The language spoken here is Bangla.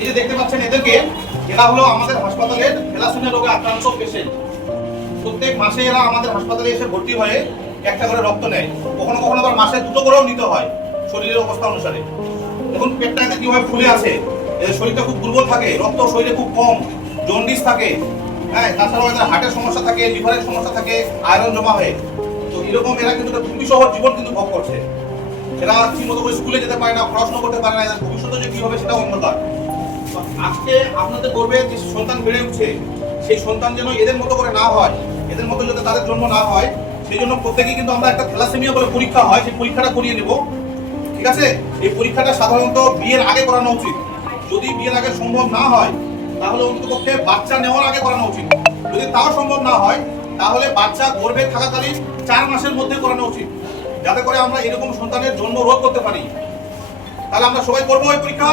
এই যে দেখতে পাচ্ছেন এদেরকে, এরা হলো আমাদের হাসপাতালের থ্যালাসেমিয়া রোগে আক্রান্ত পেশেন্ট। প্রত্যেক মাসে এরা আমাদের হাসপাতালে এসে ভর্তি হয়ে একটা করে রক্ত নেয়, কখনো কখনো আবার মাসে দুটো করেও নিতে হয় শরীরের অবস্থা অনুসারে। দেখুন পেটটা এদের কিভাবে ফুলে আছে, এদের শরীরটা খুব দুর্বল থাকে, রক্ত শরীরে খুব কম, জন্ডিস থাকে, হ্যাঁ, তাছাড়াও এদের হার্টের সমস্যা থাকে, লিভারের সমস্যা থাকে, আয়রন জমা হয়। তো এরকম এরা কিন্তু একটা দুর্বিষহ জীবন কিন্তু ভোগ করছে। এরা ঠিকমতো করে স্কুলে যেতে পারে না, পড়াশোনা করতে পারে না, এদের ভবিষ্যতে যে কি হবে সেটা অন্ধকার। তো আজকে আপনাদের গর্বে যে সন্তান বেড়ে উঠছে, সেই সন্তান যেন এদের মতো করে না হয়, এদের মতো যাতে তাদের জন্ম না হয়, সেই জন্য প্রত্যেকেই কিন্তু আমরা একটা থ্যালাসেমিয়া বলে পরীক্ষা হয়, সেই পরীক্ষাটা করিয়ে নেব। ঠিক আছে? এই পরীক্ষাটা সাধারণত বিয়ের আগে করানো উচিত। যদি বিয়ের আগে সম্ভব না হয় তাহলে অন্ততপক্ষে বাচ্চা নেওয়ার আগে করানো উচিত। যদি তাও সম্ভব না হয় তাহলে বাচ্চা গর্ভে থাকাকালীন 4 মাসের মধ্যে করানো উচিত, যাতে করে আমরা এরকম সন্তানের জন্ম রোধ করতে পারি। তাহলে আমরা সবাই করবো এই পরীক্ষা।